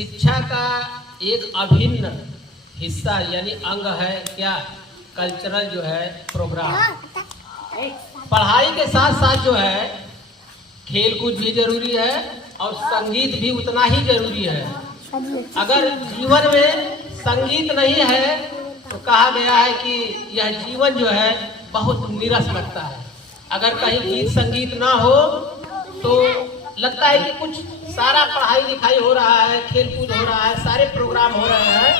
शिक्षा का एक अभिन्न हिस्सा यानी अंग है क्या कल्चरल जो है प्रोग्राम। पढ़ाई के साथ साथ जो है खेलकूद भी जरूरी है और संगीत भी उतना ही जरूरी है। अगर जीवन में संगीत नहीं है तो कहा गया है कि यह जीवन जो है बहुत नीरस लगता है। अगर कहीं गीत संगीत ना हो तो लगता है कि कुछ सारा पढ़ाई लिखाई हो रहा है, खेलकूद हो रहा है, सारे प्रोग्राम हो रहे हैं,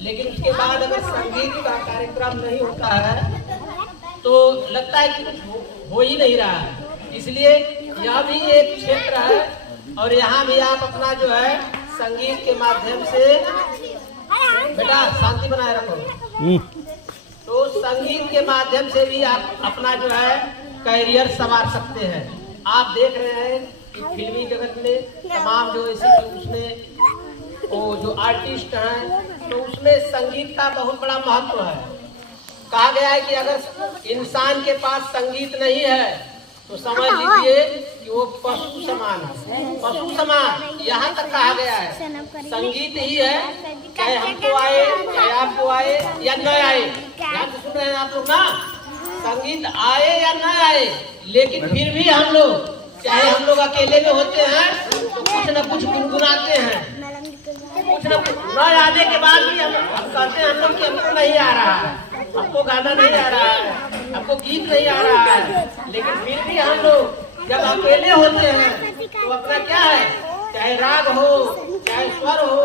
लेकिन उसके बाद अगर संगीत का कार्यक्रम नहीं होता है तो लगता है कि कुछ हो ही नहीं रहा है। इसलिए यह भी एक क्षेत्र है और यहाँ भी आप अपना जो है संगीत के माध्यम से, बेटा शांति बनाए रखो, तो संगीत के माध्यम से भी आप अपना जो है करियर संवार सकते हैं। आप देख रहे हैं कि फिल्मी जगत में तमाम जो ऐसे उसमें वो जो आर्टिस्ट हैं तो उसमें संगीत का बहुत बड़ा महत्व है। कहा गया है कि अगर इंसान के पास संगीत नहीं है तो समझ लीजिए कि वो पशु समान है। पशु समान यहाँ तक कहा गया है। संगीत ही है, चाहे हमको आए चाहे आपको आए या न आए। यहाँ तो सुन रहे हैं आप लोग ना, संगीत आए या न आए, लेकिन फिर भी हम लोग चाहे हम लोग अकेले में होते हैं तो कुछ न कुछ गुनगुनाते हैं। कुछ न कुछ न आने के बाद भी हम कहते हैं हम लोग कि हमको नहीं आ रहा है, हमको गाना नहीं आ रहा है, हमको गीत नहीं आ रहा है, लेकिन फिर भी हम लोग जब अकेले होते हैं तो अपना क्या है, चाहे राग हो, चाहे स्वर हो,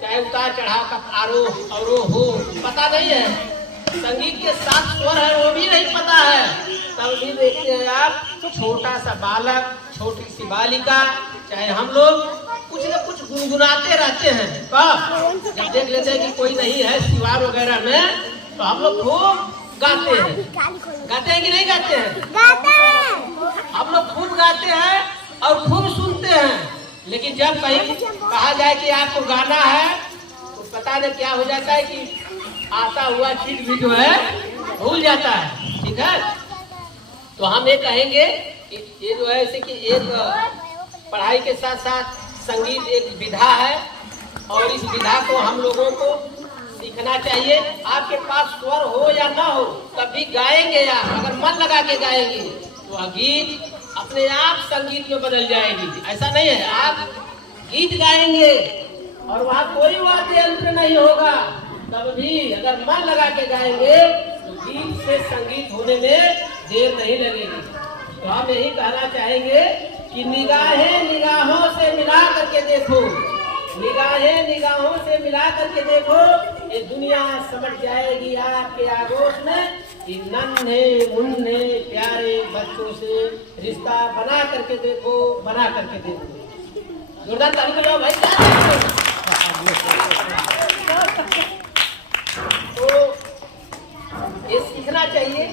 चाहे उतार चढ़ाव का आरोह अवरोह हो, पता नहीं है। संगीत के साथ स्वर है वो भी नहीं पता है। तब भी देखते हैं आप छोटा सा बालक, छोटी सी बालिका, चाहे हम लोग कुछ न कुछ गुनगुनाते रहते हैं। कब जब देख लेते हैं कि कोई नहीं है सिवार वगैरह में तो हम लोग खूब गाते हैं। गाते हैं कि नहीं गाते हैं? गाते हैं। हम लोग खूब गाते हैं और खूब सुनते हैं, लेकिन जब कहीं कहा जाए कि आपको गाना है तो पता नहीं क्या हो जाता है कि आता हुआ चीज भी जो है भूल जाता है। ठीक है, तो हम ये कहेंगे ये जो है ऐसे कि एक पढ़ाई के साथ साथ संगीत एक विधा है और इस विधा को हम लोगों को सीखना चाहिए। आपके पास स्वर हो या ना हो, कभी गाएंगे या अगर मन लगा के गाएंगे तो वह गीत अपने आप संगीत में बदल जाएगी। ऐसा नहीं है, आप गीत गाएंगे और वहाँ कोई वाद्य यंत्र नहीं होगा, तब भी अगर मन लगा के गाएंगे तो गीत से संगीत होने में देर नहीं लगेगी। तो हम यही कहना चाहेंगे कि निगाहें निगाहों से मिला करके देखो, निगाहें निगाहों से मिला करके देखो, ये दुनिया समझ जाएगी आपके आगोश में कि नन्हे मुन्ने प्यारे बच्चों से रिश्ता बना करके देखो, बना करके देखो। जोरदार ताली बजाओ भाई। तो ये सीखना चाहिए,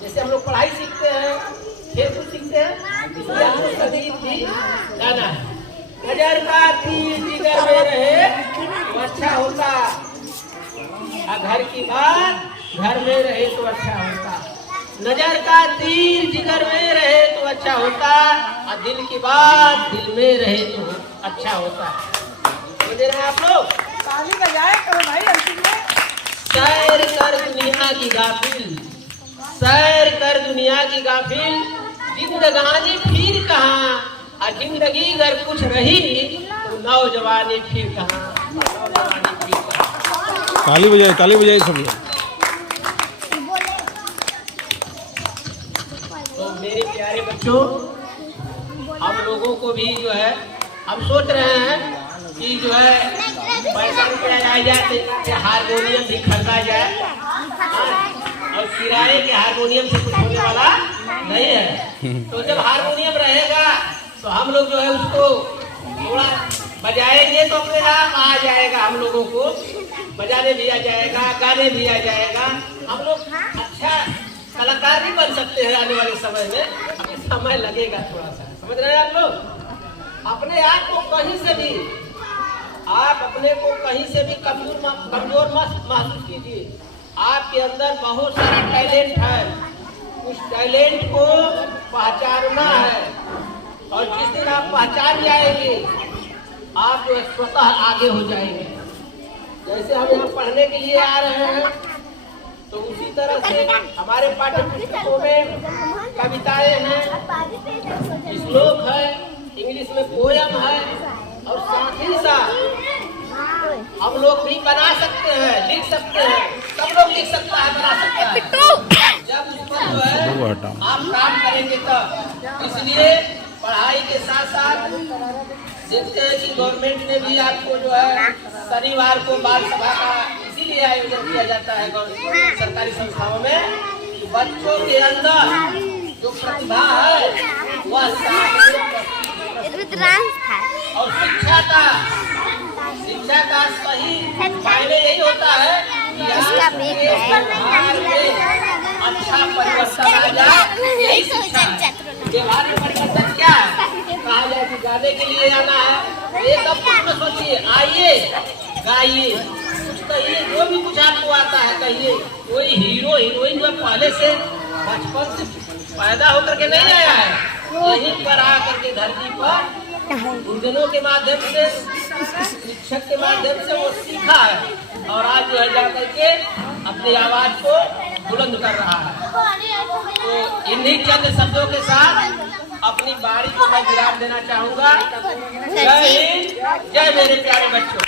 जैसे हम लोग पढ़ाई सीखते हैं, खेल सीखते हैं, इसलिए हम लोग संगीत भी गाना है। नजर का तीर जिगर में रहे तो अच्छा होता, घर की बात घर में रहे तो अच्छा होता। नजर का तीर जिगर में रहे तो अच्छा होता, और दिल की बात दिल में रहे तो अच्छा होता। समझ रहे हैं आप लोग? ताली बजाए करो भाई अंतिम में। सैर कर दुनिया की गाफिल, सैर कर दुनिया की गाफिल, जिंदगानी फिर कहाँ, और जिंदगी अगर कुछ रही तो नौजवानी फिर कहाँ, नौजवानी फिर कहाँ। ताली बजाए सब लोग। तो मेरे प्यारे बच्चों, हम लोगों को भी जो है हम सोच रहे हैं कि जो है पैसा रुपया आ जाए तो हारमोनियम भी खरीदा जाए, और किराए के हारमोनियम से कुछ होने वाला नहीं है। तो जब हारमोनियम रहेगा तो हम लोग जो है उसको थोड़ा बजाएंगे तो अपने आप आ जाएगा, हम लोगों को बजाने भी आ जाएगा, गाने भी आ जाएगा। हम लोग अच्छा कलाकार भी बन सकते हैं आने वाले समय में। अभी समय लगेगा थोड़ा सा, समझ रहे हैं आप लोग? अपने आप को कहीं से भी, आप अपने को कहीं से भी कमजोर मत महसूस कीजिए। आपके अंदर बहुत सारा टैलेंट है, उस टैलेंट को पहचानना है, और जिस दिन आप पहचान जाएंगे आप जो है स्वतः आगे हो जाएंगे। जैसे हम यहाँ पढ़ने के लिए आ रहे हैं, तो उसी तरह से हमारे पाठ्य पुस्तकों में कविताएं हैं, श्लोक है, इंग्लिश में पोयम है, और साथ ही साथ हम लोग भी बना सकते हैं, लिख सकते हैं। सब लोग लिख सकता है, बना सकता है, जब उस पर जो है आप काम करेंगे तब। इसलिए पढ़ाई के साथ साथ देखते हैं कि गवर्नमेंट ने भी आपको जो है शनिवार को बाल सभा का इसीलिए आयोजन किया जाता है सरकारी संस्थाओं में, कि बच्चों के अंदर जो प्रतिभा है वह और शिक्षा का सही मायने यही होता है कि अच्छा परिवर्तन आ जाए। यही शिक्षा व्यवहार में परिवर्तन क्या है? कहा जाए कि गाने के लिए आना है, ये सब कुछ में सोचिए, आइए गाइए, कुछ कहिए, जो भी कुछ आपको आता है कहिए। कोई हीरो हीरोइन जो पहले से बचपन से पैदा होकर के नहीं आया है, यहीं पर आकर के धरती पर गुरुजनों के माध्यम से, शिक्षक के माध्यम से वो सीखा है, और आज जो है जाकर के अपनी आवाज को बुलंद कर रहा है। तो इन्हीं चंद शब्दों के साथ अपनी बारी को मैं विराम देना चाहूंगा। जय हिंद, जय मेरे प्यारे बच्चों।